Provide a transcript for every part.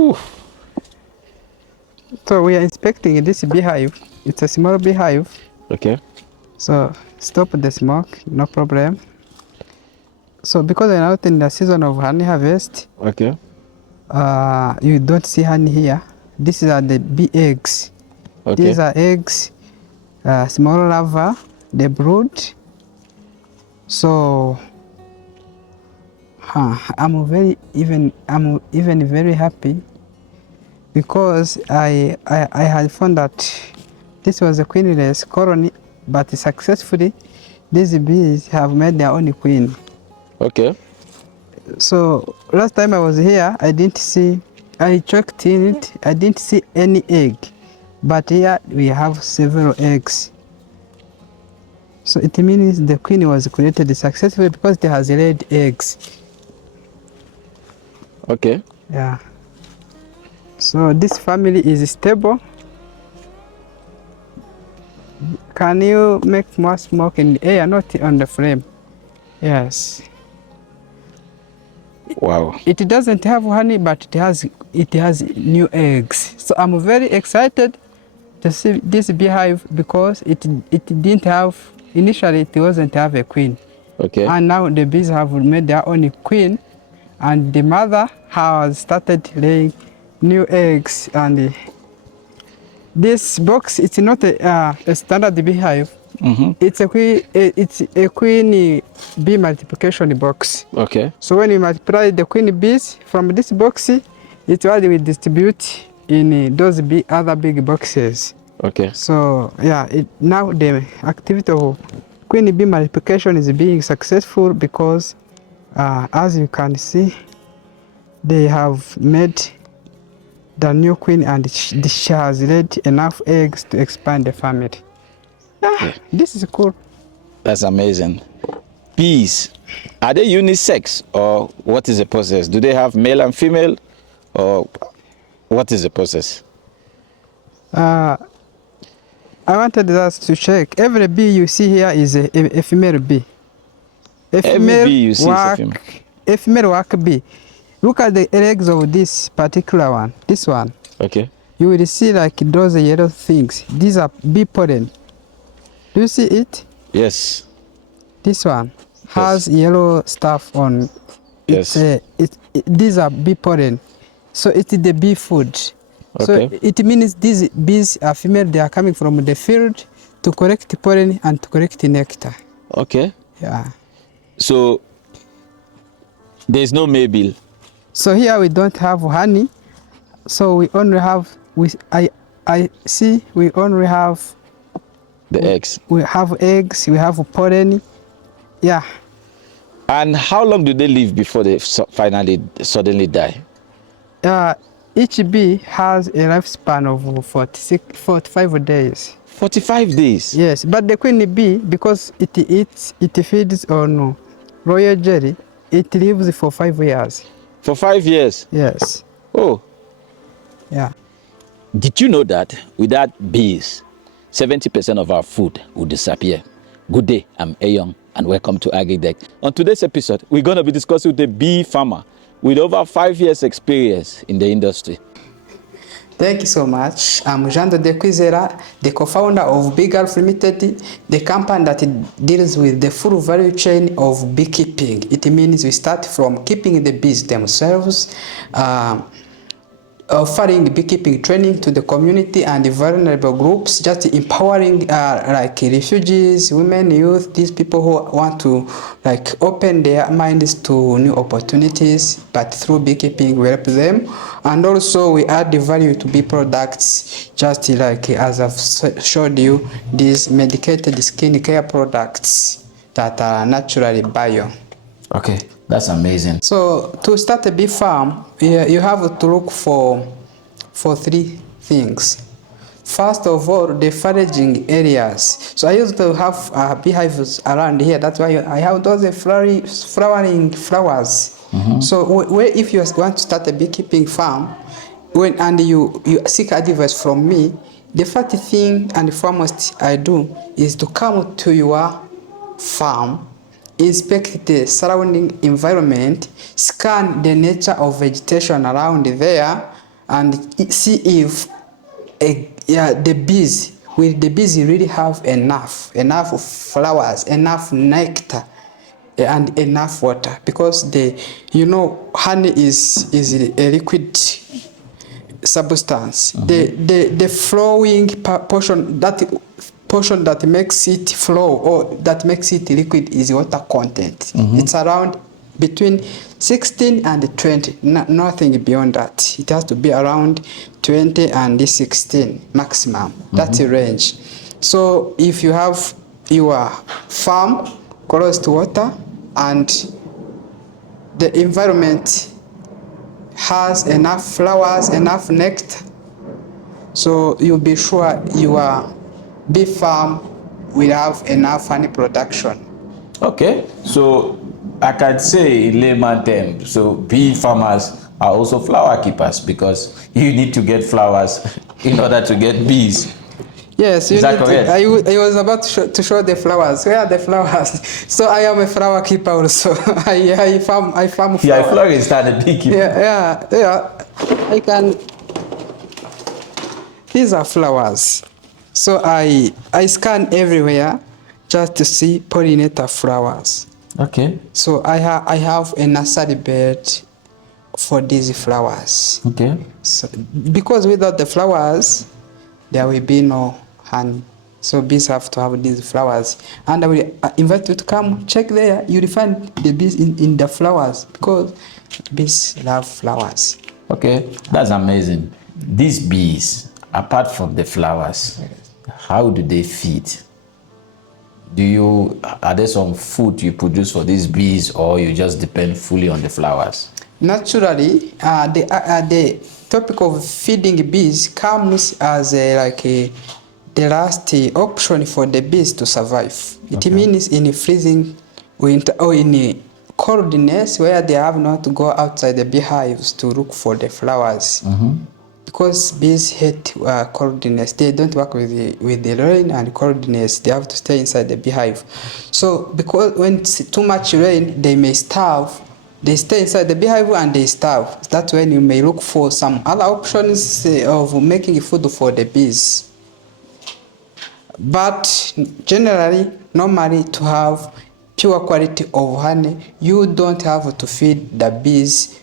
Oof. So we are inspecting this beehive. It's a small beehive. Okay. So stop the smoke, no problem. So because we're out in the season of honey harvest, Okay. you don't see honey here. These are the bee eggs. Okay. These are eggs, small larvae, they brood. So I'm even very happy because I had found that this was a queenless colony, but successfully these bees have made their own queen. Okay. So last time I was here, I checked in it, I didn't see any egg, but here we have several eggs. So it means the queen was created successfully because it has laid eggs. Okay. Yeah. So this family is stable. Can you make more smoke in the air, not on the flame? Yes. Wow. It doesn't have honey, but it has new eggs. So I'm very excited to see this beehive because it didn't have, initially it wasn't have a queen. Okay. And now the bees have made their own queen, and the mother has started laying new eggs. And this box, it's not a standard beehive. Mm-hmm. It's a queen bee multiplication box. Okay. So when you multiply the queen bees from this box, it's what we distribute in those other big boxes. Okay. So yeah, now the activity of queen bee multiplication is being successful because as you can see, they have made the new queen and she has laid enough eggs to expand the family. Yeah. This is cool. That's amazing. Bees, are they unisex or what is the process? Do they have male and female or what is the process? I wanted us to check. Every bee you see here is a female bee. Every bee you see is a female. A female work bee. Look at the eggs of this particular one. This one. Okay. You will see like those yellow things. These are bee pollen. Do you see it? Yes. This one has yellow stuff on. Yes. These are bee pollen. So it's the bee food. Okay. So it means these bees are female. They are coming from the field to collect pollen and to collect nectar. Okay. Yeah. So there's no male bee. So here we don't have honey. So we only have we only have the eggs. We have eggs. We have pollen. Yeah. And how long do they live before they finally suddenly die? Each bee has a lifespan of 45 days. 45 days? Yes, but the queen bee, because it feeds on royal jelly, it lives for 5 years. For 5 years? Yes. Oh. Yeah. Did you know that without bees, 70% of our food would disappear? Good day, I'm Eyong, and welcome to AGRICDECK. On today's episode, we're going to be discussing with a bee farmer with over 5 years experience in the industry. Thank you so much. I'm Jean De Dieu Kwizera, the co-founder of Beegulf Ltd, the company that deals with the full value chain of beekeeping. It means we start from keeping the bees themselves, offering beekeeping training to the community and the vulnerable groups, just empowering like refugees, women, youth, these people who want to like open their minds to new opportunities, but through beekeeping we help them. And also we add the value to bee products, just like as I've showed you, these medicated skincare products that are naturally bio. Okay, that's amazing. So to start a bee farm, you have to look for 3 things. First of all, the foraging areas. So I used to have beehives around here. That's why I have those flowering flowers. Mm-hmm. So if you want to start a beekeeping farm, and you seek advice from me, the first thing and foremost I do is to come to your farm, inspect the surrounding environment, scan the nature of vegetation around there, and see if the bees really have enough flowers, enough nectar, and enough water, because honey is a liquid substance. The flowing portion, that makes it flow or that makes it liquid, is water content. It's around between 16 and 20, nothing beyond that. It has to be around 20 and 16 maximum. That's the range. So if you have your farm close to water and the environment has enough flowers, enough nectar, so you'll be sure your bee farm will have enough honey production. Okay, so I can say in layman terms, so bee farmers are also flower keepers, because you need to get flowers in order to get bees. Yes, is that correct? I was about to show the flowers. Where are the flowers? So I am a flower keeper also. I farm flowers. Yeah, a florist and a beekeeper. Yeah. I can. These are flowers. So I scan everywhere just to see pollinator flowers. Okay. So I have a nursery bed for these flowers. Okay. So, because without the flowers, there will be no honey. So bees have to have these flowers. And I will invite you to come check there. You will find the bees in the flowers, because bees love flowers. Okay, that's amazing. These bees, apart from the flowers, how do they feed? Are there some food you produce for these bees, or you just depend fully on the flowers? Naturally, the topic of feeding bees comes as the last option for the bees to survive. It means in freezing winter or in coldness, where they have not to go outside the beehives to look for the flowers. Because bees hate coldness. They don't work with the rain and coldness. They have to stay inside the beehive. So because when it's too much rain, they may starve. They stay inside the beehive and they starve. That's when you may look for some other options of making food for the bees. But generally, normally, to have pure quality of honey, you don't have to feed the bees,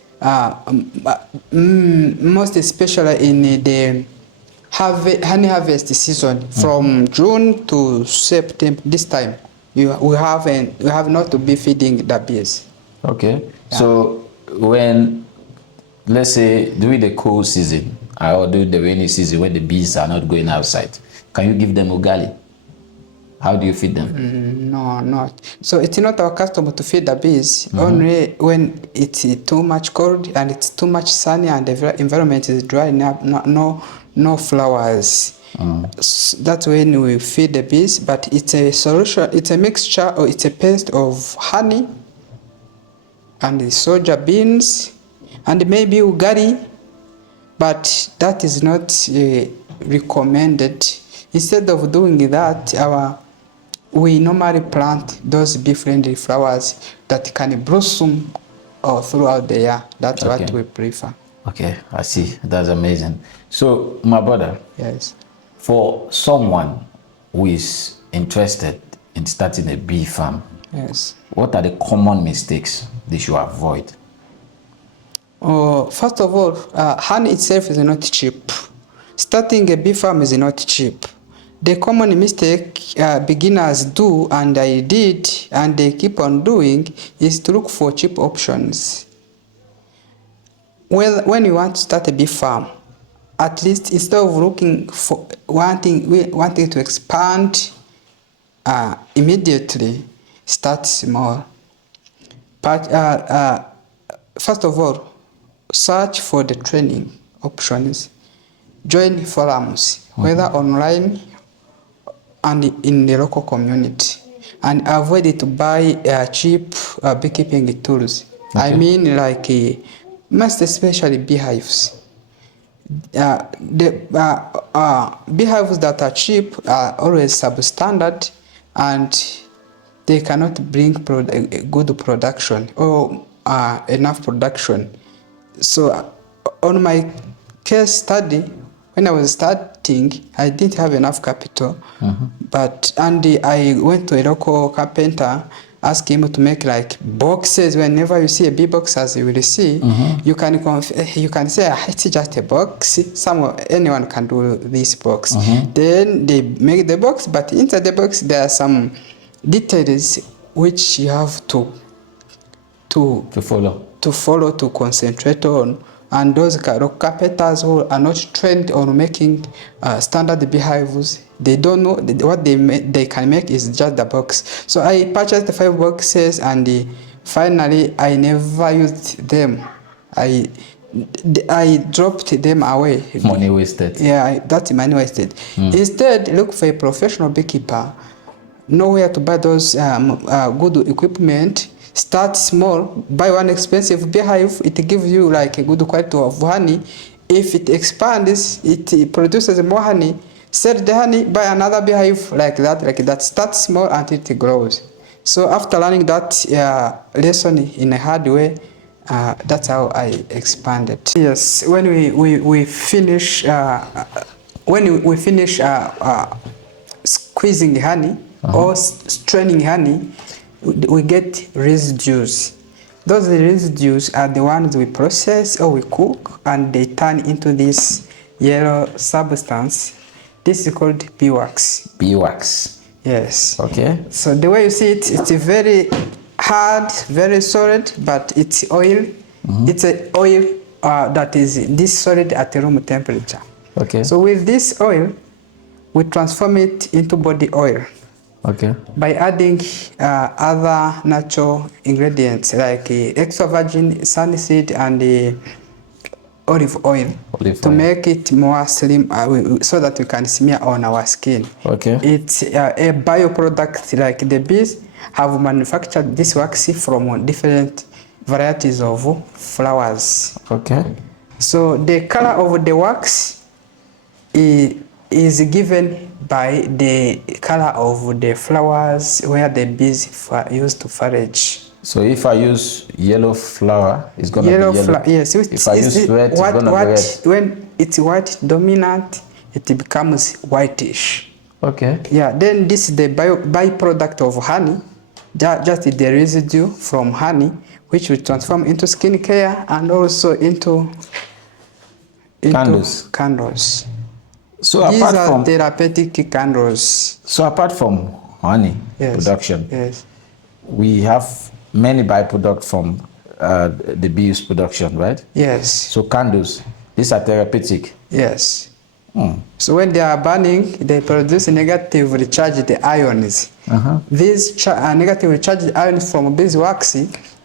most especially in the honey harvest season, from June to September. This time, we have not to be feeding the bees. Okay. Yeah. So when, let's say, during the cold season or during the rainy season, when the bees are not going outside, can you give them ugali? How do you feed them? No, not. So it's not our custom to feed the bees only when it's too much cold and it's too much sunny and the environment is dry, no flowers. That's when we feed the bees, but it's a solution, it's a mixture, or it's a paste of honey and the soja beans and maybe ugali, but that is not recommended. Instead of doing that, we normally plant those bee-friendly flowers that can blossom throughout the year. That's what we prefer. Okay, I see. That's amazing. So, my brother. Yes. For someone who is interested in starting a bee farm, yes, what are the common mistakes they should avoid? First of all, honey itself is not cheap. Starting a bee farm is not cheap. The common mistake beginners do, and I did, and they keep on doing, is to look for cheap options. Well, when you want to start a bee farm, at least instead of looking for wanting to expand immediately, start small. But first of all, search for the training options. Join forums, whether online and in the local community, and avoid to buy cheap beekeeping tools. I mean, like most especially beehives. The beehives that are cheap are always substandard, and they cannot bring good production or enough production. So on my case study. When I was starting, I didn't have enough capital, and I went to a local carpenter, asked him to make like boxes. Whenever you see a bee box, as you will see, you can say it's just a box. Anyone can do this box. Then they make the box, but inside the box there are some details which you have to follow, to concentrate on. And those carpenters who are not trained on making standard beehives, they don't know what they can make is just the box. So I purchased 5 boxes, and finally I never used them. I dropped them away. Money wasted. Yeah, that's money wasted. Instead, look for a professional beekeeper. Know where to buy those good equipment. Start small, buy one expensive beehive, it gives you like a good quality of honey. If it expands, it produces more honey. Sell the honey, buy another beehive like that. Start small until it grows. So after learning that lesson in a hard way, that's how I expanded. Yes, when we finish squeezing honey or straining honey, we get residues. Those residues are the ones we process or we cook, and they turn into this yellow substance. This is called beeswax. Beeswax. Yes. Okay. So the way you see it, it's very hard, very solid, but it's oil. It's an oil that is this solid at room temperature. Okay. So with this oil, we transform it into body oil. Okay. By adding other natural ingredients like extra virgin sunseed and olive oil to make it more slim, so that we can smear on our skin. Okay. It's a bioproduct. Like the bees have manufactured this wax from different varieties of flowers. Okay. So the color of the wax is given by the color of the flowers where the bees used to forage. So if I use yellow flower, it's going to be yellow. Yes. If I use red, it's going to be red. When it's white dominant, it becomes whitish. Okay. Yeah. Then this is the byproduct of honey, just the residue from honey, which we transform into skincare and also into candles. So these apart are from therapeutic candles. So apart from honey production, we have many byproducts from the bees production, right? Yes. So candles, these are therapeutic. Yes. So when they are burning, they produce negatively charged ions. These negatively charged ions from beeswax,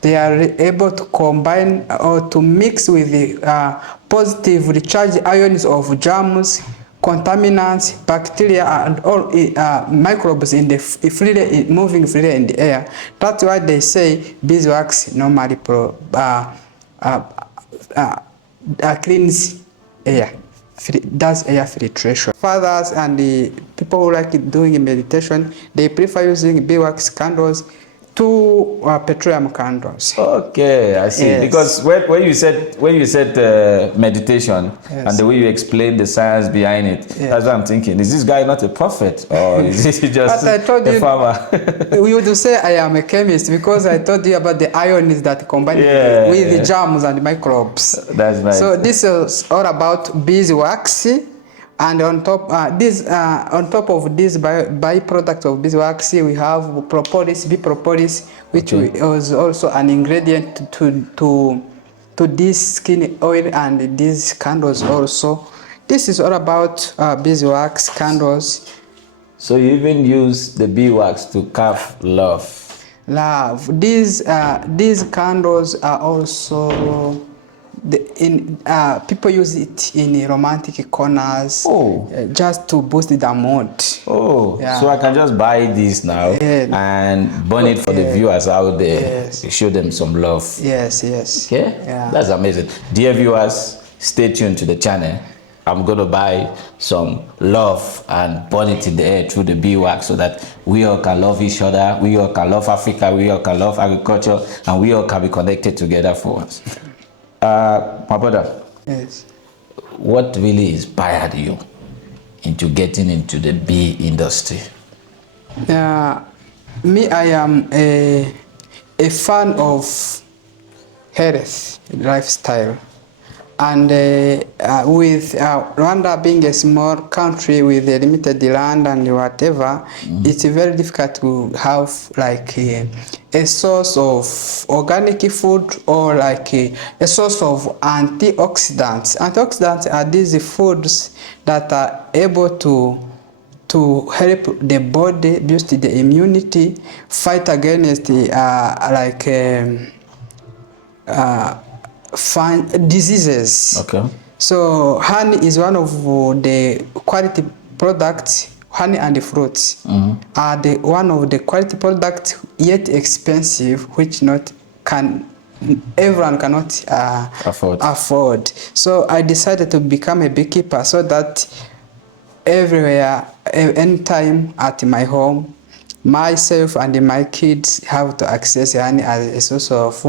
they are able to combine or to mix with the positively charged ions of germs, contaminants, bacteria, and all microbes in the moving freely in the air. That's why they say beeswax normally cleans air, does air filtration. Fathers and the people who like doing meditation, they prefer using beeswax candles to petroleum candles. Okay, I see. Yes. Because when you said meditation and the way you explained the science behind it, that's what I'm thinking. Is this guy not a prophet, or is he just a farmer? You would say I am a chemist, because I told you about the ions that combine with the germs and microbes. That's right. So this is all about beeswax. And on top, on top of this byproduct of beeswax, we have propolis, bee propolis, which is also an ingredient to this skin oil and these candles also. This is all about beeswax candles. So you even use the beeswax to carve love. These candles are also people use it in romantic corners, just to boost the mood. So I can just buy this now and burn it for the viewers out there. Show them some love. Yes. Okay. That's amazing. Dear viewers, stay tuned to the channel. I'm going to buy some love and burn it in the air through the beeswax, so that we all can love each other, we all can love Africa, we all can love agriculture, and we all can be connected together for us. My brother, what really inspired you into getting into the bee industry? Me, I am a fan of health lifestyle, and with Rwanda being a small country with a limited land and whatever, it's very difficult to have like a source of organic food or like a source of antioxidants. Antioxidants are these foods that are able to help the body boost the immunity, fight against the diseases. Okay. So honey is one of the quality products. Honey and fruits are the one of the quality products, yet expensive, which not can everyone cannot afford. So I decided to become a beekeeper so that everywhere, anytime at my home, myself and my kids have to access honey as a source of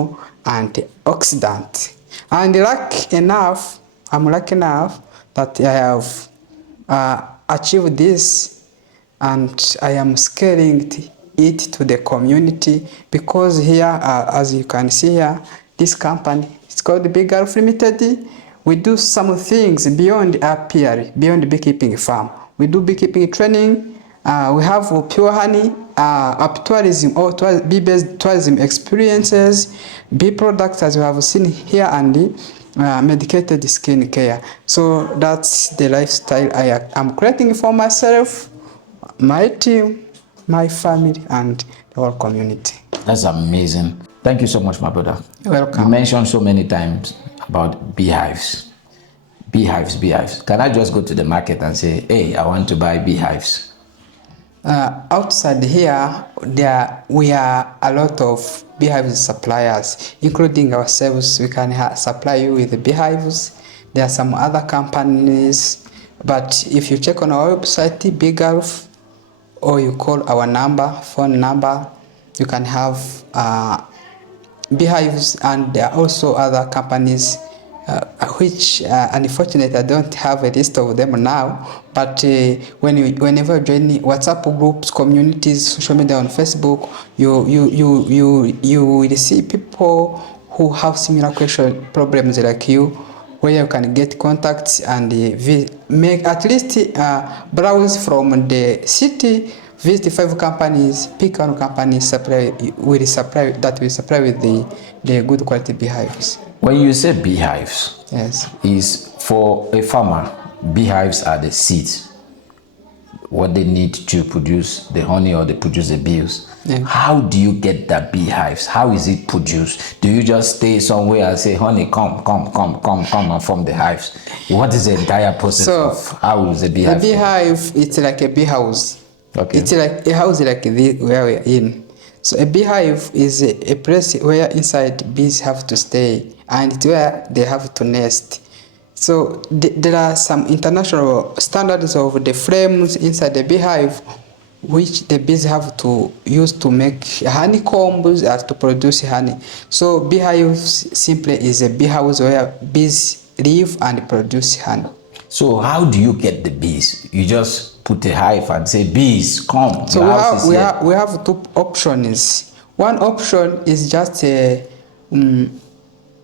antioxidant. And I'm lucky enough that I have achieved this, and I am scaling it to the community, because here, as you can see here, this company, it's called Beegulf Ltd. We do some things beyond apiary, beyond beekeeping farm. We do beekeeping training. We have pure honey, tourism or bee-based tourism experiences, bee products as you have seen here, and medicated skin care. So that's the lifestyle I am creating for myself, my team, my family, and the whole community. That's amazing. Thank you so much, my brother. You're welcome. You mentioned so many times about beehives. Beehives, beehives. Can I just go to the market and say, hey, I want to buy beehives? Outside here, we are a lot of beehives suppliers, including ourselves. We can supply you with the beehives. There are some other companies, but if you check on our website, Beegulf, or you call our phone number, you can have beehives. And there are also other companies which unfortunately I don't have a list of them now, but whenever you join WhatsApp groups, communities, social media, on Facebook, you will see people who have similar problems like you, where you can get contacts and make at least browse from the city, visit 5 companies, pick one company, that will supply with the good quality beehives. When you say beehives, yes, is for a farmer, beehives are the seeds, what they need to produce the honey or they produce the bees. Yeah. How do you get the beehives? How is it produced? Do you just stay somewhere and say, honey, come and form the hives? What is the entire process of how is the beehive? The beehive, it's like a bee house. Okay. It's like a house like this where we're in. So a beehive is a place where inside bees have to stay, and it's where they have to nest. So there are some international standards of the frames inside the beehive, which the bees have to use to make honeycombs as to produce honey. So beehives simply is a bee house where bees live and produce honey. So how do you get the bees? You just put a hive and say, bees, come. So we have 2 options. One option is just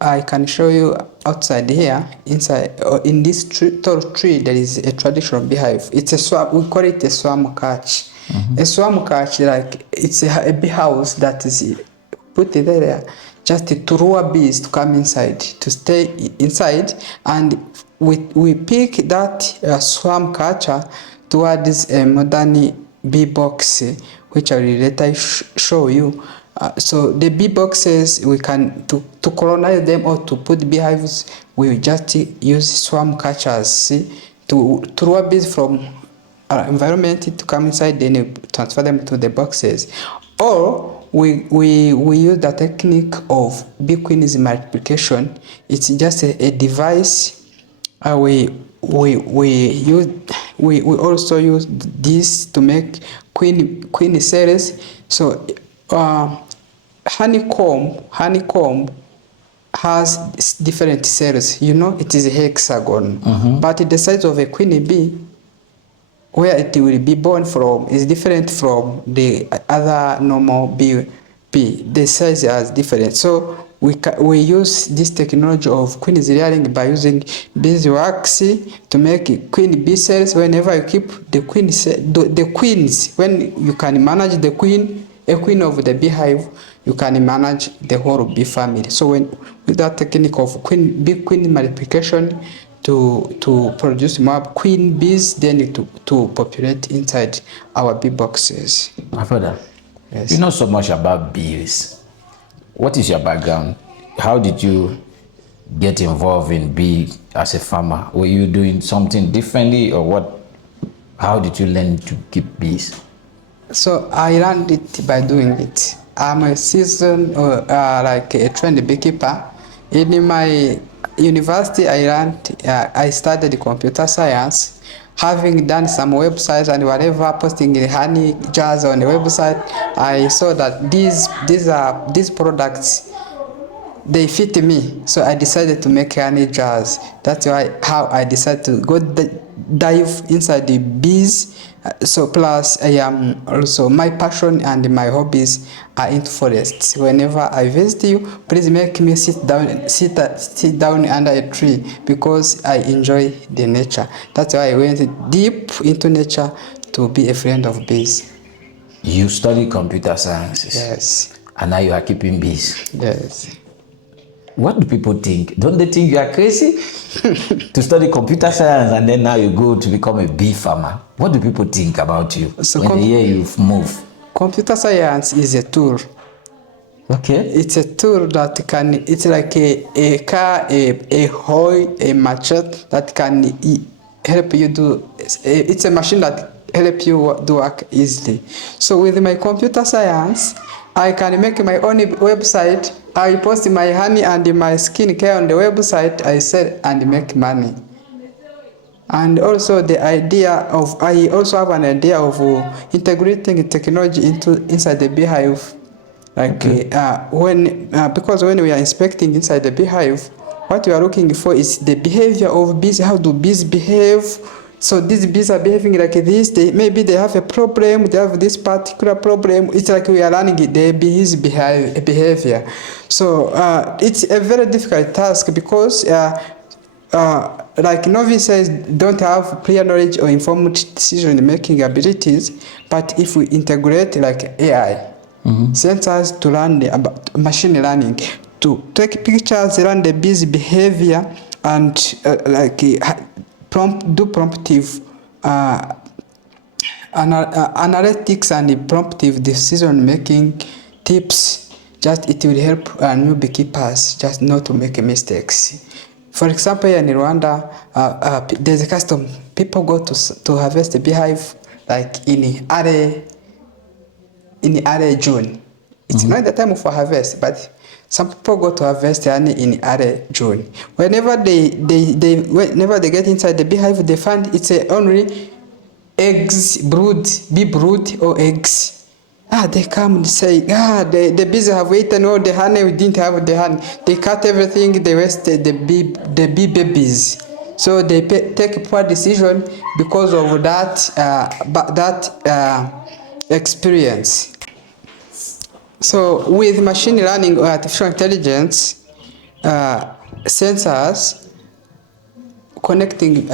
I can show you outside here. Inside in this tall tree there is a traditional beehive. It's a swarm. We call it a swarm catch. A swarm catch, like it's a bee house that is put there just to lure bees to come inside, to stay inside, and we pick that swarm catcher towards a modern bee box, which I will later show you. So the bee boxes, we can to colonize them or to put beehives, we just use swarm catchers to lure bees from our environment to come inside, then transfer them to the boxes. Or we use the technique of bee queens multiplication. It's just a device. We also use this to make queen cells. So honeycomb has different cells. You know, it is a hexagon. But the size of a queen bee, where it will be born from, is different from the other normal bee. The size is different. So we use this technology of queen's rearing by using beeswax to make queen bee cells. Whenever you keep the queens, when you can manage the queen, a queen of the beehive, you can manage the whole bee family. So with that technique of bee queen multiplication, to produce more queen bees, then to populate inside our bee boxes. My father, Yes. you know so much about bees. What is your background? How did you get involved in bee as a farmer? Were you doing something differently, or what? How did you learn to keep bees? So I learned it by doing it. I'm a seasoned like a trained beekeeper. In my university, I studied computer science. Having done some websites and whatever, posting the honey jars on the website, I saw that these products, they fit me. So I decided to make honey jars. That's how I decided to go dive inside the bees. So plus I am also, my passion and my hobbies are into forests. Whenever I visit you, please make me sit down under a tree, because I enjoy the nature. That's why I went deep into nature to be a friend of bees. You study computer sciences. Yes. And now you are keeping bees. Yes. What do people think? Don't they think you are crazy to study computer science and then now you go to become a bee farmer? What do people think about you when they hear you've moved? Computer science is a tool. Okay. It's a tool that it's like a car, a hoe, a machete that can help you do. It's a machine that help you do work easily. So with my computer science, I can make my own website. I post my honey and my skin care on the website. I sell and make money. And also I also have an idea of integrating technology inside the beehive. Like because when we are inspecting inside the beehive, what we are looking for is the behavior of bees. How do bees behave? So these bees are behaving like this. Maybe they have a problem. They have this particular problem. It's like we are learning the bees behavior. So it's a very difficult task, because like novices don't have clear knowledge or informed decision-making abilities. But if we integrate like AI, sensors to learn about machine learning, to take pictures, learn the bees behavior, and do promptive analytics and promptive decision-making tips. Just it will help new beekeepers just not to make mistakes. For example, here in Rwanda, there's a custom. People go to harvest the beehive like in early June. It's not the time for harvest, but some people go to harvest honey in early June. Whenever they get inside the beehive, they find it's only eggs, bee brood or eggs. They come and say, the bees have eaten all the honey, we didn't have the honey. They cut everything, they wasted the bee babies. So they take a poor decision because of that experience. So with machine learning or artificial intelligence, sensors connecting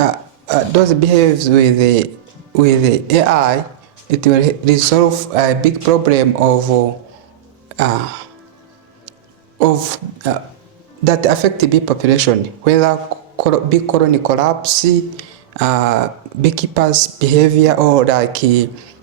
those behaviors with the AI, it will resolve a big problem of that affect the bee population, whether bee colony collapse, beekeepers' behavior, or like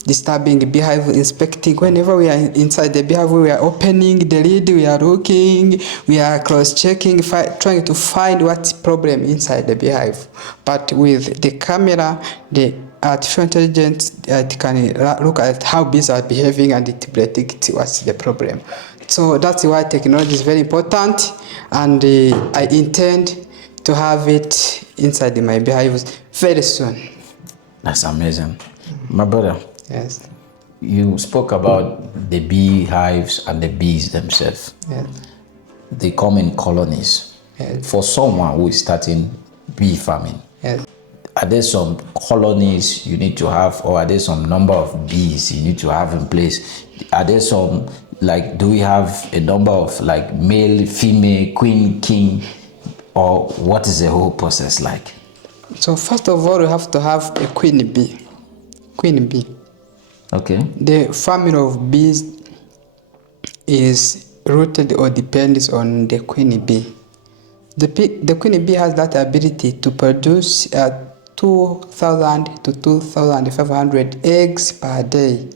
disturbing beehive inspecting. Whenever we are inside the beehive, we are opening the lid, we are looking, we are cross-checking, trying to find what's problem inside the beehive. But with the camera, the artificial intelligence, it can look at how bees are behaving and it predict what's the problem. So that's why technology is very important, and I intend to have it inside my beehives very soon. That's amazing. My brother, Yes. you spoke about the beehives and the bees themselves. Yes. they come in colonies. Yes. For someone who is starting bee farming, Yes. are there some colonies you need to have, or are there some number of bees you need to have in place? Are there some, like, do we have a number of like male, female, queen, king, or what is the whole process like? So first of all, you have to have a queen bee. Queen bee. Okay. The family of bees is rooted or depends on the queen bee. The queen bee has that ability to produce 2,000 to 2,500 eggs per day.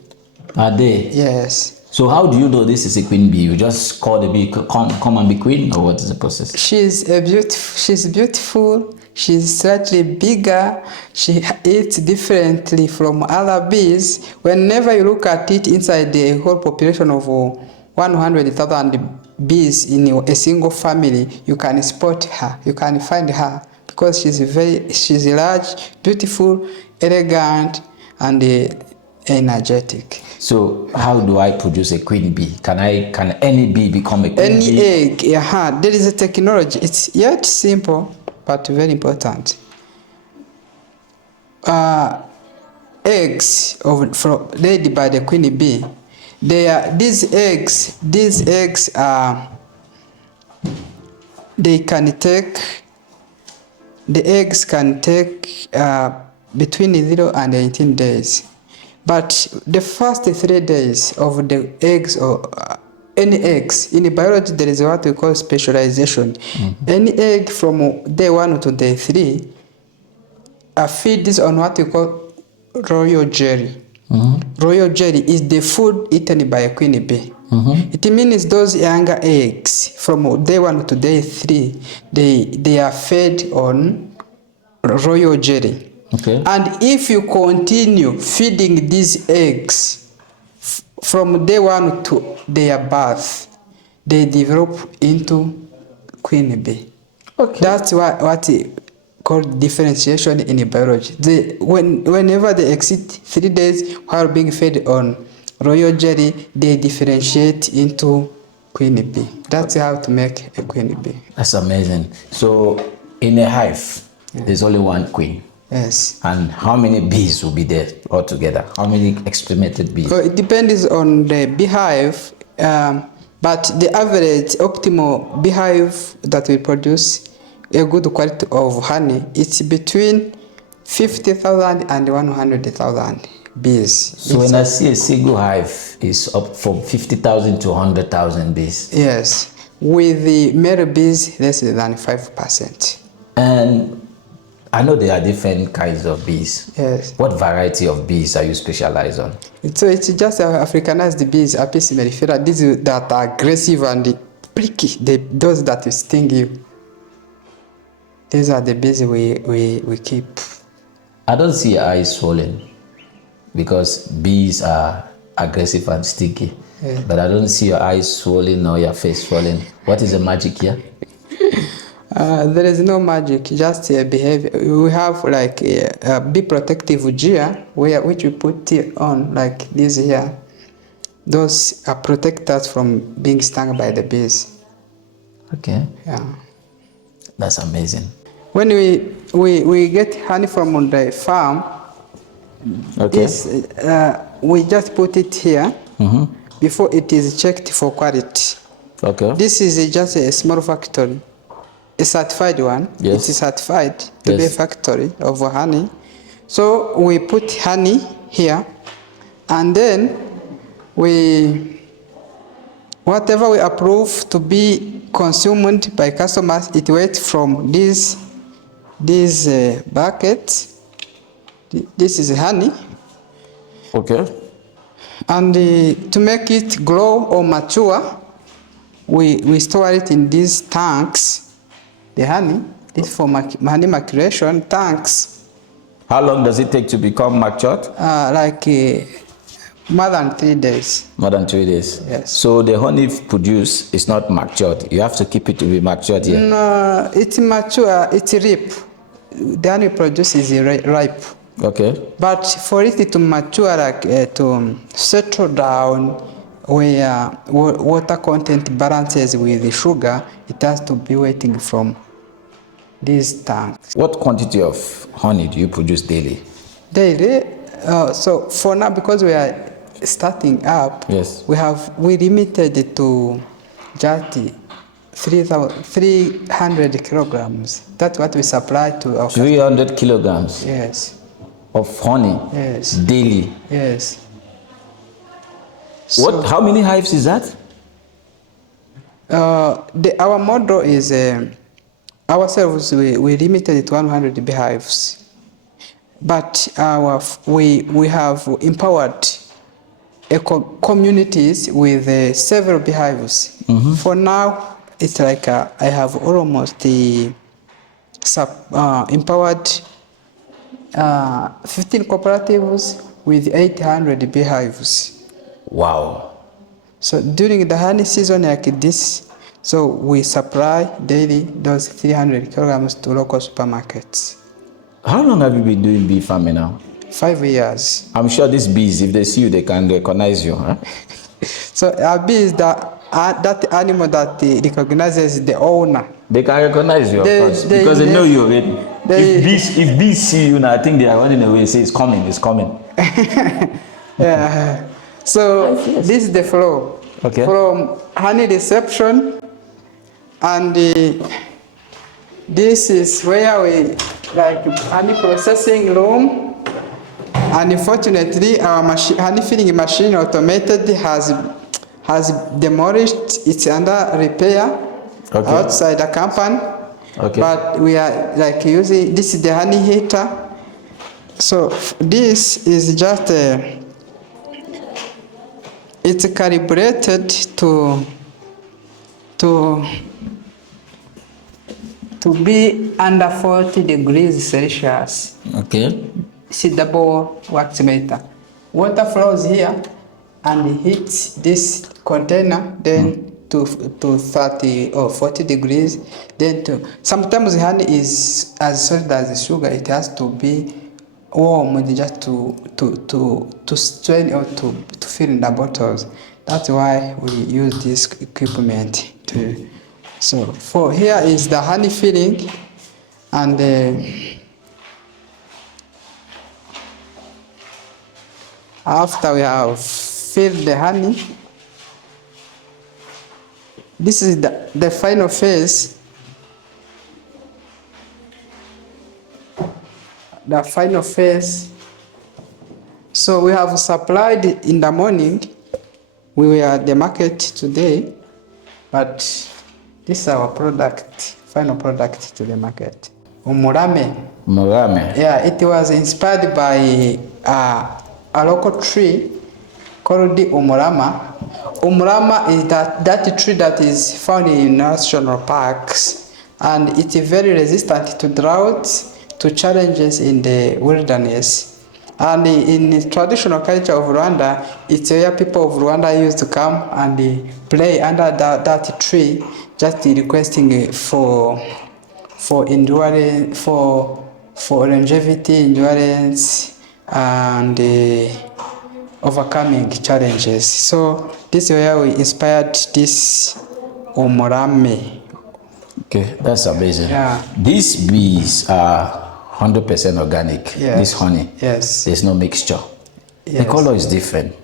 Are they? Yes. So how do you know this is a queen bee? You just call the bee, come and be queen, or what is the process? She's beautiful. She's slightly bigger. She eats differently from other bees. Whenever you look at it inside the whole population of 100,000 bees in a single family, you can spot her. You can find her because she's large, beautiful, elegant, and energetic. So how do I produce a queen bee? Can any bee become a queen Any bee? egg, there is a technology. It's yet simple, but very important. Eggs laid by the queen bee. These eggs are. The eggs can take between 0 and 18 days. But the first 3 days of the eggs, or any eggs, in biology there is what we call specialization. Any egg from day 1 to day 3 feeds on what we call royal jelly. Royal jelly is the food eaten by a queen bee. It means those younger eggs from day 1 to day 3, they are fed on royal jelly. Okay. And if you continue feeding these eggs from day 1 to their birth, they develop into queen bee. Okay. That's what called differentiation in biology. Whenever they exceed 3 days while being fed on royal jelly, they differentiate into queen bee. That's how to make a queen bee. That's amazing. So in a hive, there's only one queen. Yes. And how many bees will be there altogether? How many experimented bees? So it depends on the beehive, but the average optimal beehive that will produce a good quality of honey, it's between 50,000 and 100,000 bees. So when I see a single hive is up from 50,000 to 100,000 bees. Yes, with the male bees less than 5%. And I know there are different kinds of bees. Yes. What variety of bees are you specialized on? So it's just Africanized bees, Apis mellifera. These that are aggressive and pricky, those that will sting you. These are the bees we keep. I don't see your eyes swollen because bees are aggressive and sticky. Yeah. But I don't see your eyes swollen or your face swollen. What is the magic here? There is no magic, just behavior. We have like a bee protective gear which we put on, like this here. Those protect us from being stung by the bees. Okay. Yeah. That's amazing. When we get honey from the farm, Okay. we just put it here before it is checked for quality. Okay. This is just a small factory, a certified one. Yes. It is certified to be a Yes. factory of honey. So we put honey here, and then whatever we approve to be consumed by customers, it waits from this bucket. This is honey. Okay. And to make it grow or mature, we store it in these tanks. The honey, this for honey maturation tanks. How long does it take to become matured? More than 3 days. More than 3 days. Yes. So the honey produced is not matured. You have to keep it to be matured here. No, it's mature. It's ripe. The honey produced is ripe. Okay. But for it to mature, to settle down, where water content balances with the sugar, it has to be waiting from these tanks. What quantity of honey do you produce daily? Daily, so for now, because we are starting up, Yes. we limited it to just 300 kilograms. That's what we supply to our 300 kilograms Yes. of honey Yes. daily. Yes. What? How many hives is that? Our model is ourselves. We limited it to 100 beehives, but we have empowered communities with several beehives. For now, it's like I have almost empowered 15 cooperatives with 800 beehives. Wow. So during the honey season like this, so we supply daily those 300 kilograms to local supermarkets. How long have you been doing bee farming now? 5 years. I'm sure these bees, if they see you, they can recognize you, huh? So a bee is that animal that recognizes the owner. They can recognize you, of course, because they know you already. If bees see you now, I think they are running away. Say, it's coming, it's coming. Yeah. So this is the flow. Okay. From honey reception, and this is where we like honey processing room. And unfortunately, our honey filling machine automated has demolished. It's under repair outside the company. Okay. But we are like using this is the honey heater. So this is just it's calibrated to be under 40 degrees Celsius. Okay. See double wax meter. Water flows here and hits this container, then to 30 or 40 degrees. Then sometimes honey is as solid as the sugar. It has to be warm just to strain or to fill in the bottles. That's why we use this equipment to. So for here is the honey filling, and after we have filled the honey, this is the final phase. The final phase. So we have supplied in the morning. We were at the market today, but this is our product, final product to the market. Umurame. Umurame. Yeah, it was inspired by a local tree called the umurama. Umurama is that tree that is found in national parks, and it's very resistant to drought, to challenges in the wilderness. And in the traditional culture of Rwanda, it's where people of Rwanda used to come and play under that tree, just requesting for endurance, for longevity, endurance, and overcoming challenges. So this is where we inspired this umurame. Okay, that's amazing. Yeah. These bees are 100% organic. Yes. This honey. Yes. There's no mixture. Yes. The color is different.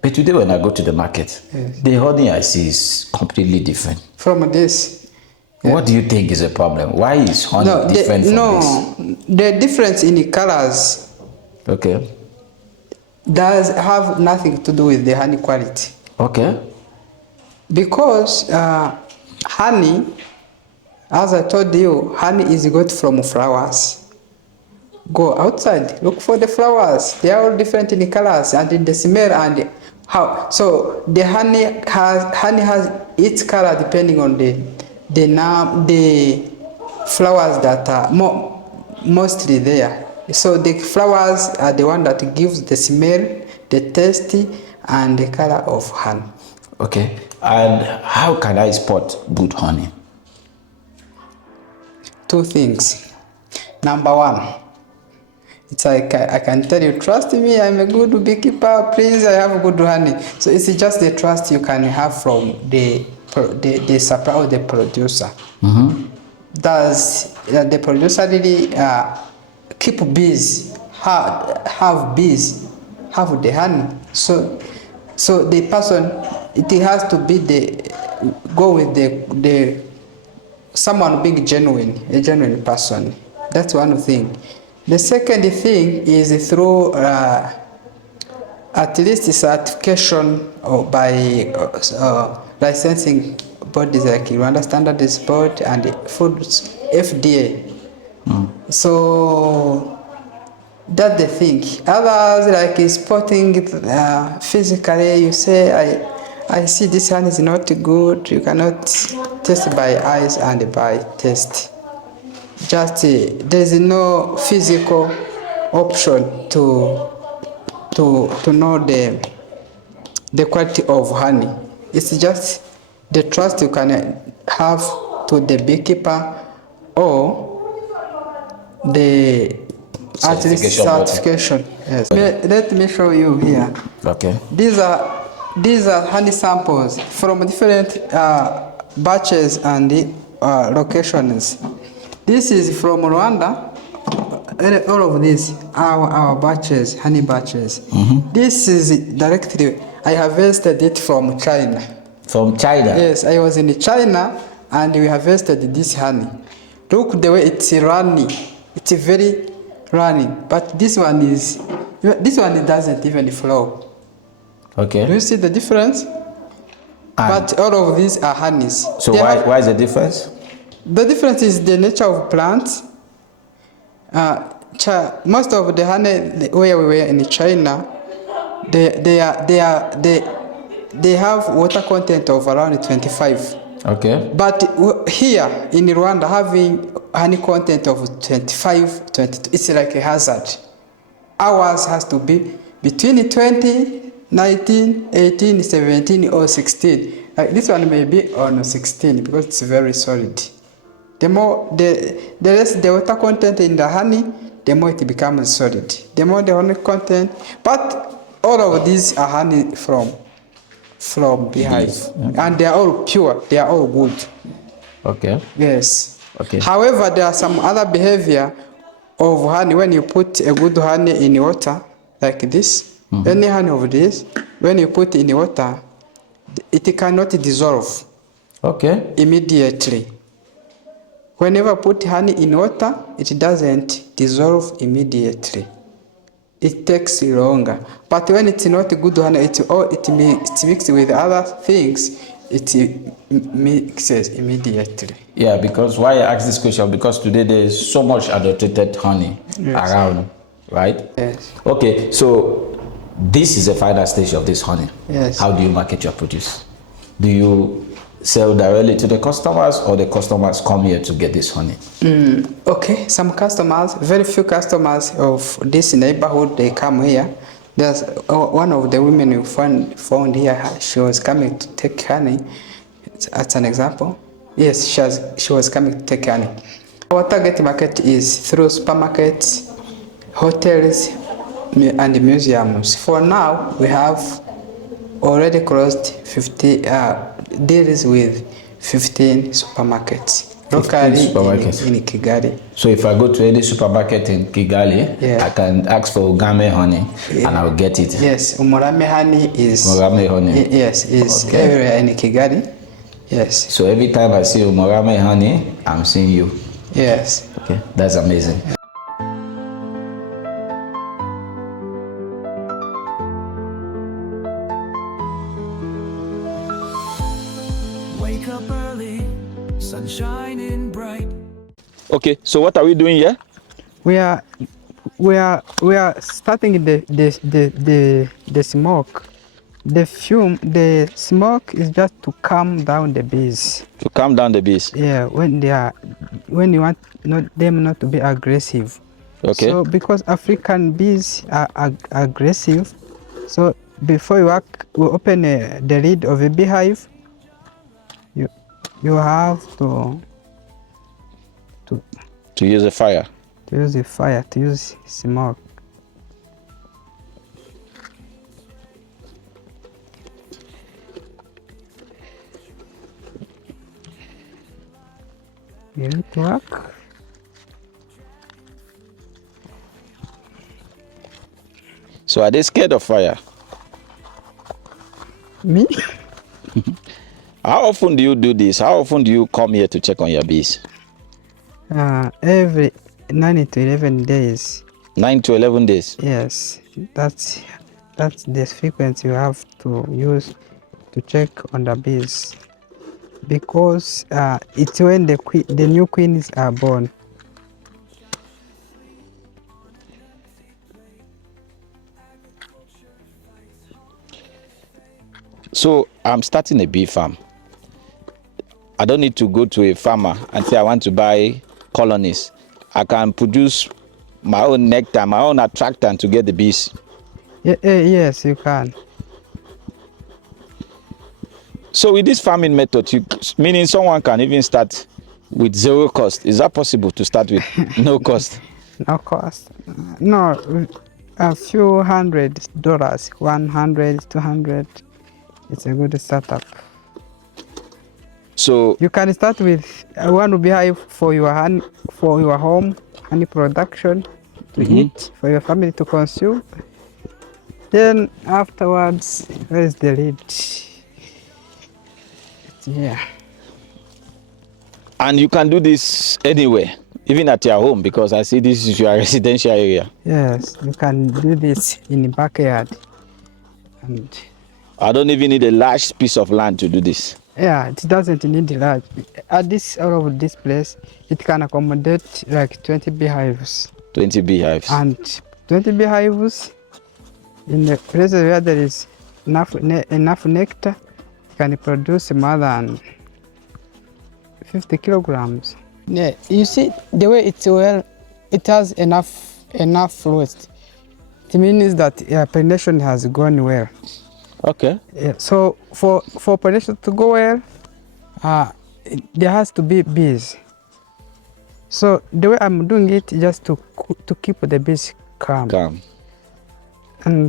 But today when I go to the market, yes, the honey I see is completely different. From this. What do you think is a problem? Why is honey different from this? The difference in the colors, okay, does have nothing to do with the honey quality. Okay. Because honey, as I told you, honey is got from flowers. Go outside, look for the flowers. They are all different in colors and in the smell and how. So the honey has its color depending on the flowers that are mostly there. So the flowers are the one that gives the smell, the taste, and the color of honey. Okay. And how can I spot good honey? Two things. Number one, It's like I can tell you, trust me, I'm a good beekeeper, please, I have good honey. So it's just the trust you can have from the supplier or the producer. Does the producer really keep bees, have bees, have the honey? So the person, it has to be go with the someone being genuine, a genuine person. That's one thing. The second thing is through at least certification or by licensing bodies like Rwanda Standards Board and Foods FDA. So that's the thing. Others like spotting physically, you say I see this one is not good. You cannot test by eyes and by taste. Just there is no physical option to know the quality of honey. It's just the trust you can have to the beekeeper or the at least certification. Yes. Let me show you here. Okay. These are honey samples from different batches and locations. This is from Rwanda. All of these are our batches, honey batches. This is directly, I harvested it from China. From China? Yes, I was in China and we harvested this honey. Look the way it's running. It's very running. But this one doesn't even flow. Okay. Do you see the difference? But all of these are honeys. So why is the difference? The difference is the nature of plants. Most of the honey where we were in China, they have water content of around 25. Okay. But here in Rwanda, having honey content of 25, 22, it's like a hazard. Ours has to be between 20, 19, 18, 17, or 16. This one may be on 16 because it's very solid. The more the less the water content in the honey, the more it becomes solid. The more the honey content, but all of these are honey from beehive, and they are all pure. They are all good. Okay. Yes. Okay. However, there are some other behavior of honey when you put a good honey in water like this. Any honey of this, when you put in water, it cannot dissolve. Okay. Immediately. Whenever put honey in water, it doesn't dissolve immediately. It takes longer. But when it's not good honey, it mixes with other things, it mixes immediately. Yeah, because why I ask this question? Because today there is so much adulterated honey around, right? Yes. Okay, so this is the final stage of this honey. Yes. How do you market your produce? Do you sell directly to the customers, or the customers come here to get this honey? Okay, some customers, very few customers of this neighborhood, they come here. There's one of the women you found here, she was coming to take honey. As an example, yes, she was coming to take honey. Our target market is through supermarkets, hotels, and museums. For now, we have already closed 50 deals with 15 supermarkets. Locally in Kigali. So if I go to any supermarket in Kigali, I can ask for Ugame honey and I'll get it. Yes, Umurame honey is okay. Everywhere in Kigali. Yes. So every time I see Umurame honey, I'm seeing you. Yes. Okay, that's amazing. Wake up early, sun shining bright. Okay, so what are we doing here? We are starting the smoke. The fume, the smoke is just to calm down the bees. To calm down the bees. Yeah, when you want them not to be aggressive. Okay. So because African bees are aggressive, so before you open the lid of a beehive, you have to use a fire. to use the fire, to use smoke. You need to work. So are they scared of fire? Me? How often do you do this? How often do you come here to check on your bees? Every 9 to 11 days. 9 to 11 days. Yes, that's the frequency you have to use to check on the bees, because it's when the new queens are born. So I'm starting a bee farm. I don't need to go to a farmer and say I want to buy colonies. I can produce my own nectar, my own attractant to get the bees. Yes, you can. So with this farming method, meaning someone can even start with zero cost. Is that possible to start with no cost? No cost. No, a few $100, 100, 200. It's a good startup. So you can start with one beehive for your home honey production to eat, for your family to consume. Then afterwards, where is the lead? It's here. And you can do this anywhere, even at your home, because I see this is your residential area. Yes, you can do this in the backyard. And I don't even need a large piece of land to do this. yeah, it doesn't need large. At all of this place, it can accommodate like 20 beehives. 20 beehives. And 20 beehives in the places where there is enough nectar, it can produce more than 50 kilograms. Yeah, you see the way it's well, it has enough fluids. It means that pollination has gone well. Okay. Yeah, so for pollination to go well, there has to be bees. So the way I'm doing it just to keep the bees calm. And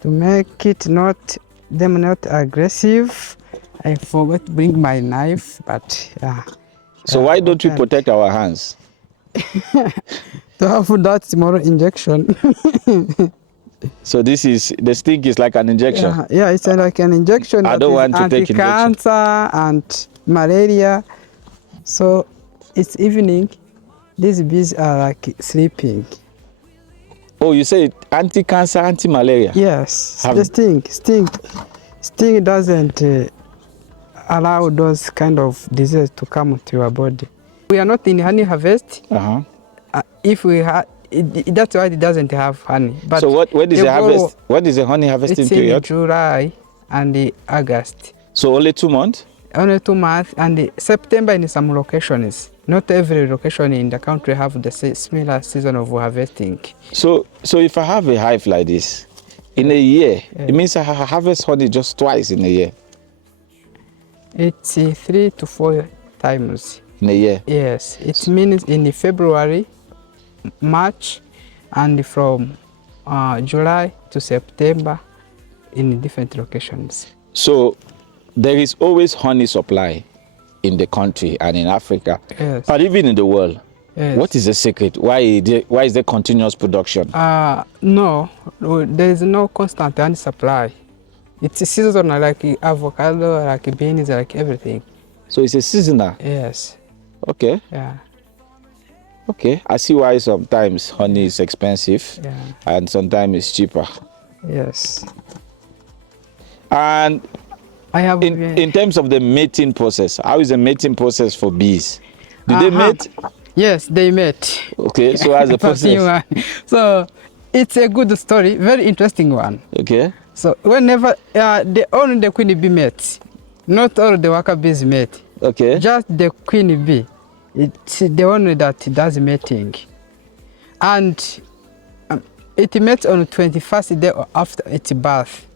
to make it not aggressive, I forgot to bring my knife, but yeah. So why don't we protect our hands? To have that tomorrow injection. So the stick is like an injection. Yeah, it's like an injection. I don't want to take injection. Anti-cancer and malaria. So it's evening. These bees are like sleeping. Oh, you say anti-cancer, anti-malaria? Yes. The sting doesn't allow those kind of diseases to come to your body. We are not in honey harvest. If we had, that's why it doesn't have honey. But so what is the harvest? What is the honey harvesting period? It's in July and August. So only 2 months? Only 2 months, and September in some locations. Not every location in the country have the similar season of harvesting. So if I have a hive like this, in a year, it means I harvest honey just twice in a year? It's 3 to 4 times. In a year? Yes, it means in February, March, and from July to September in different locations. So there is always honey supply in the country and in Africa, yes, but even in the world. Yes. What is the secret? Why is there continuous production? No, there is no constant honey supply. It's seasonal, like avocado, like beans, like everything. So it's a seasonal? Yes. Okay. Yeah. Okay, I see why sometimes honey is expensive, yeah, and sometimes it's cheaper. Yes. And I have in terms of the mating process, how is the mating process for bees? Do they mate? Yes, they mate. Okay, so as a process. So it's a good story, very interesting one. Okay. So whenever only the queen bee mates, not all the worker bees mate. Okay. Just the queen bee. It's the one that does mating. And it mates on the 21st day after its birth.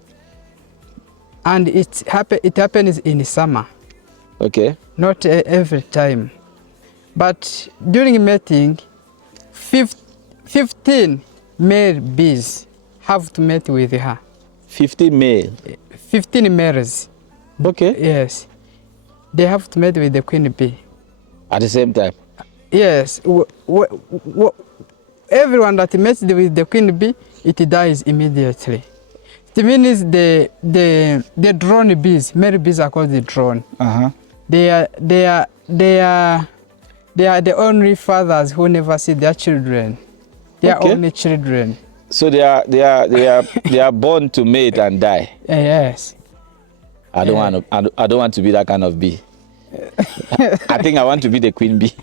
And it happens in the summer. Okay. Not every time. But during mating, 15 male bees have to mate with her. 50 male. 15 males. Okay. Yes. They have to mate with the queen bee. At the same time. Yes. Everyone that mates with the queen bee, it dies immediately. It means the drone bees, male bees are called the drone. They are the only fathers who never see their children. They are only children. So they are born to mate and die. Yes. I don't want to be that kind of bee. I think I want to be the queen bee.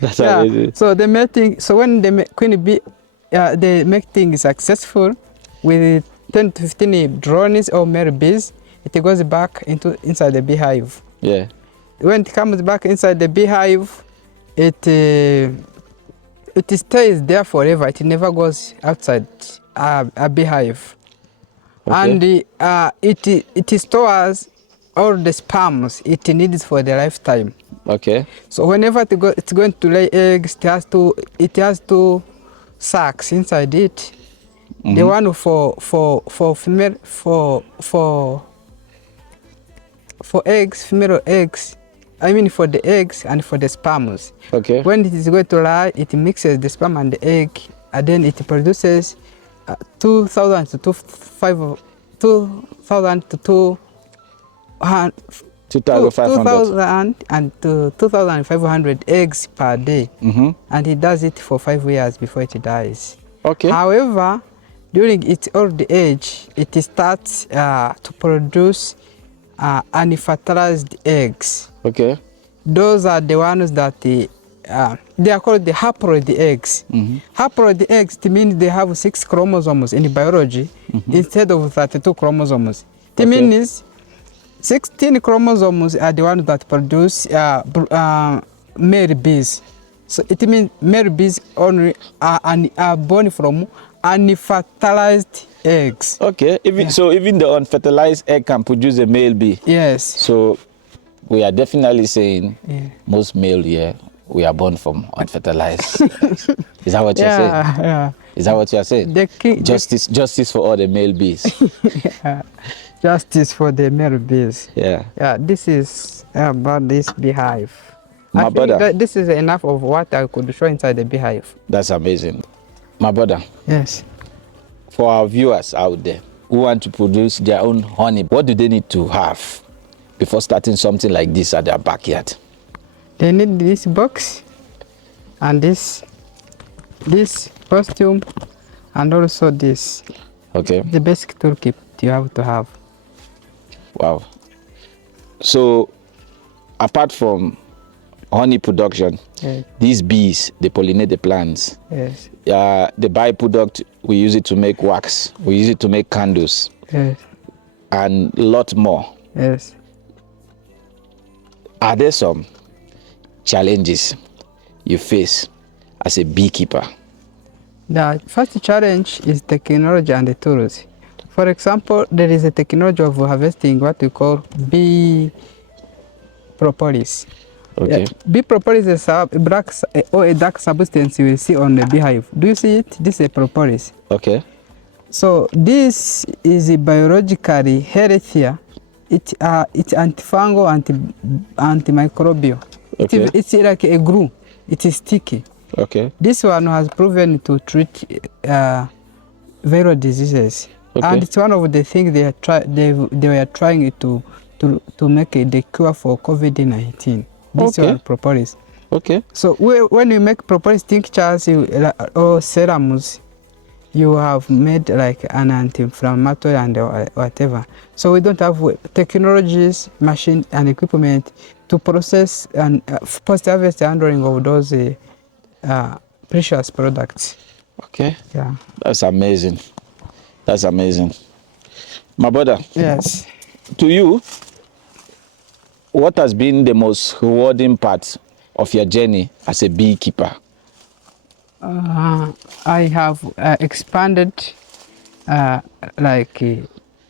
That's amazing. So the mating. So when the queen bee, the mating is successful with 10 to 15 drones or male bees, it goes back inside the beehive. Yeah. When it comes back inside the beehive, it stays there forever. It never goes outside a beehive. Okay. And it stores all the sperms it needs for the lifetime. Okay. So whenever it's going to lay eggs, it has two sacs inside it. The one for female for eggs, female eggs. I mean for the eggs and for the sperms. Okay. When it is going to lie, it mixes the sperm and the egg, and then it produces 2,000 to 2,500 eggs per day. And it does it for 5 years before it dies. Okay. However, during its old age, it starts to produce unfertilized eggs. Okay. Those are the ones that they are called the haploid eggs. Haploid eggs means they have 6 chromosomes in biology instead of 32 chromosomes. It means 16 chromosomes are the ones that produce male bees. So it means male bees only are born from unfertilized eggs. Okay. So even the unfertilized egg can produce a male bee. Yes. So we are definitely saying most male here, we are born from unfertilized. Is that what you're saying? Yeah. Is that what you're saying? Justice for all the male bees. Justice for the male bees. Yeah. Yeah. This is about this beehive. My brother, this is enough of what I could show inside the beehive. That's amazing. My brother. Yes. For our viewers out there who want to produce their own honey, what do they need to have before starting something like this at their backyard? They need this box and this costume and also this. Okay. The basic toolkit you have to have. Wow. So apart from honey production, these bees, they pollinate the plants. Yes. The byproduct, we use it to make wax. We use it to make candles. Yes. And a lot more. Yes. Are there some challenges you face as a beekeeper? The first challenge is technology and the tools. For example, there is a technology of harvesting what we call bee propolis. Okay. Bee propolis is a black or a dark substance you will see on the beehive. Do you see it? This is a propolis. Okay. So this is biologically healthier. It's antifungal, antimicrobial. Okay. It's like a glue. It is sticky. Okay. This one has proven to treat viral diseases. Okay. And it's one of the things they were trying to make the cure for COVID-19. This one propolis. Okay. So when you make propolis tinctures or serums, you have made like an anti-inflammatory and whatever. So we don't have technologies, machine and equipment to process and post-harvest handling of those precious products. Okay. Yeah. That's amazing. That's amazing. My brother. Yes. To you, what has been the most rewarding part of your journey as a beekeeper? I have expanded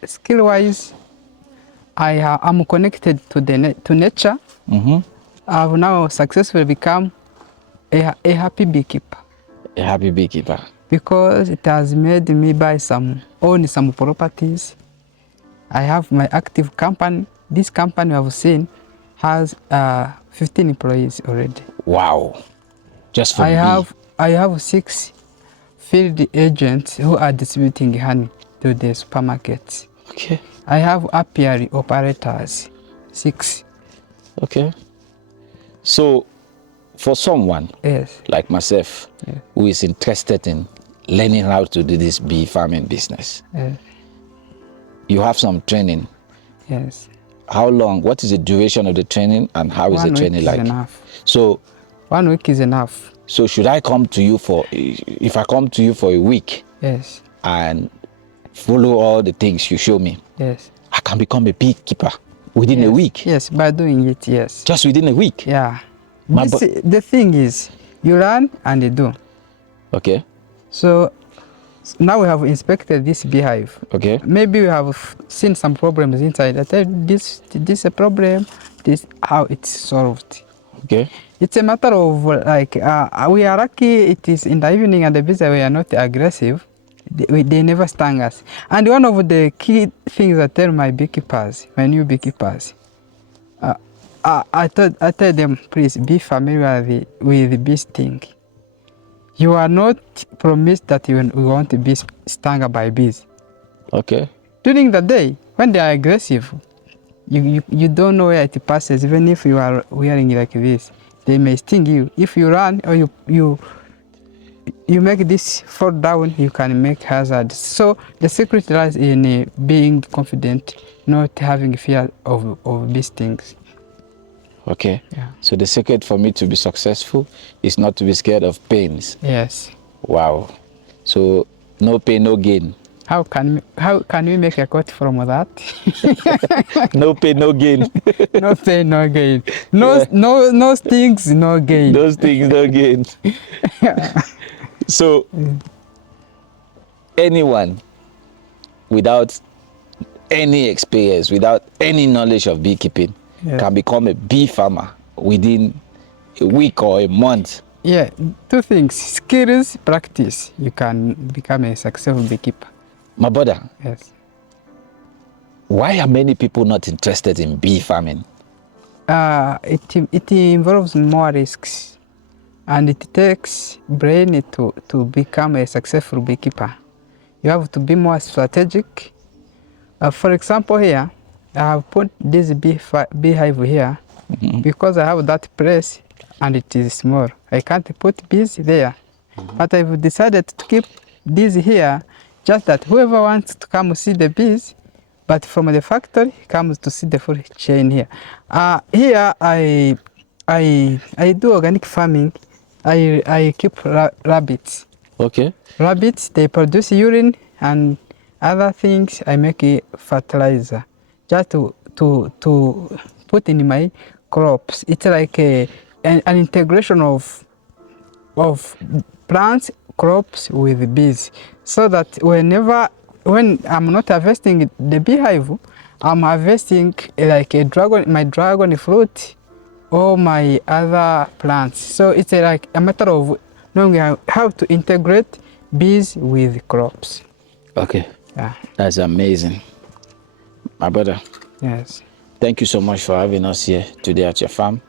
skill-wise. I'm connected to nature. I've now successfully become a happy beekeeper A happy beekeeper. because it has made me own some properties. I have my active company. This company I've seen has 15 employees already. Wow. Just for I bee. have 6 field agents who are distributing honey to the supermarkets. Okay. I have apiary operators, 6. Okay. So, for someone Yes. like myself Yeah. who is interested in learning how to do this bee farming business, Yes. you have some training. Yes. How long? What is the duration of the training, and how is the 1 week training is like? enough. So, 1 week is enough. so should I come to you for? If I come to you for a week Yes. and follow all the things you show me, Yes. I can become a beekeeper within a Yes. week. Yes, by doing it, yes. Just within a week. Yeah. My The thing is, you learn and you do. Okay. So now we have inspected this beehive. Okay. Maybe we have seen some problems inside. I tell you, this a problem. This how it's solved. Okay. It's a matter of like we are lucky. It is in the evening and the bees we are not aggressive. They never sting us. And one of the key things I tell my beekeepers, my new beekeepers, I tell them, please be familiar with the bee sting. You are not promised that you want to be stung by bees. Okay. During the day, when they are aggressive, you don't know where it passes. Even if you are wearing like this, they may sting you. If you run or you make this fall down, you can make hazards. So the secret lies in being confident, not having fear of these things. Okay. Yeah. So the secret for me to be successful is not to be scared of pains. Yes. Wow. So no pain, no gain. How can we make a quote from that? No pain, no gain. No pain, no gain. No, Yeah. no stings, no gain. Those things, no gain. So anyone without any experience, without any knowledge of beekeeping, Yeah. can become a bee farmer within a week or a month. Yeah, 2 things: skills, practice. You can become a successful beekeeper. My brother, Yes. why are many people not interested in bee farming? It involves more risks, and it takes brain to become a successful beekeeper. You have to be more strategic. For example, here I have put this beehive here because I have that place and it is small. I can't put bees there, but I've decided to keep these here, just that whoever wants to come see the bees, but from the factory comes to see the full chain here. Here I do organic farming. I keep rabbits. Okay. Rabbits, they produce urine and other things. I make a fertilizer just to put in my crops. It's like an integration of plants, crops with bees, so that when I'm not harvesting the beehive, I'm harvesting like my dragon fruit or my other plants. So it's like a matter of knowing how to integrate bees with crops. Okay. Yeah. That's amazing. My brother, Yes. thank you so much for having us here today at your farm.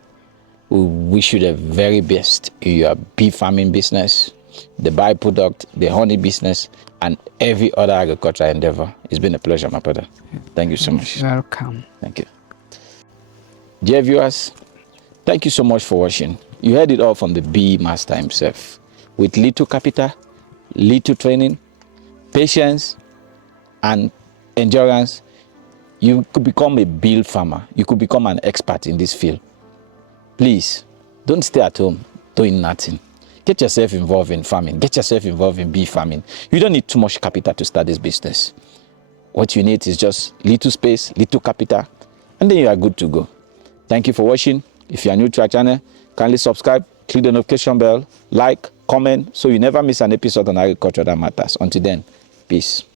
We wish you the very best in your bee farming business, the byproduct, the honey business, and every other agricultural endeavor. It's been a pleasure, my brother. Thank you so much. Welcome. Thank you. Dear viewers, thank you so much for watching. You heard it all from the bee master himself. With little capital, little training, patience, and endurance, you could become a bee farmer. You could become an expert in this field. Please, don't stay at home doing nothing. Get yourself involved in farming. Get yourself involved in bee farming. You don't need too much capital to start this business. What you need is just little space, little capital, and then you are good to go. Thank you for watching. If you are new to our channel, kindly subscribe, click the notification bell, like, comment, so you never miss an episode on agriculture that matters. Until then, peace.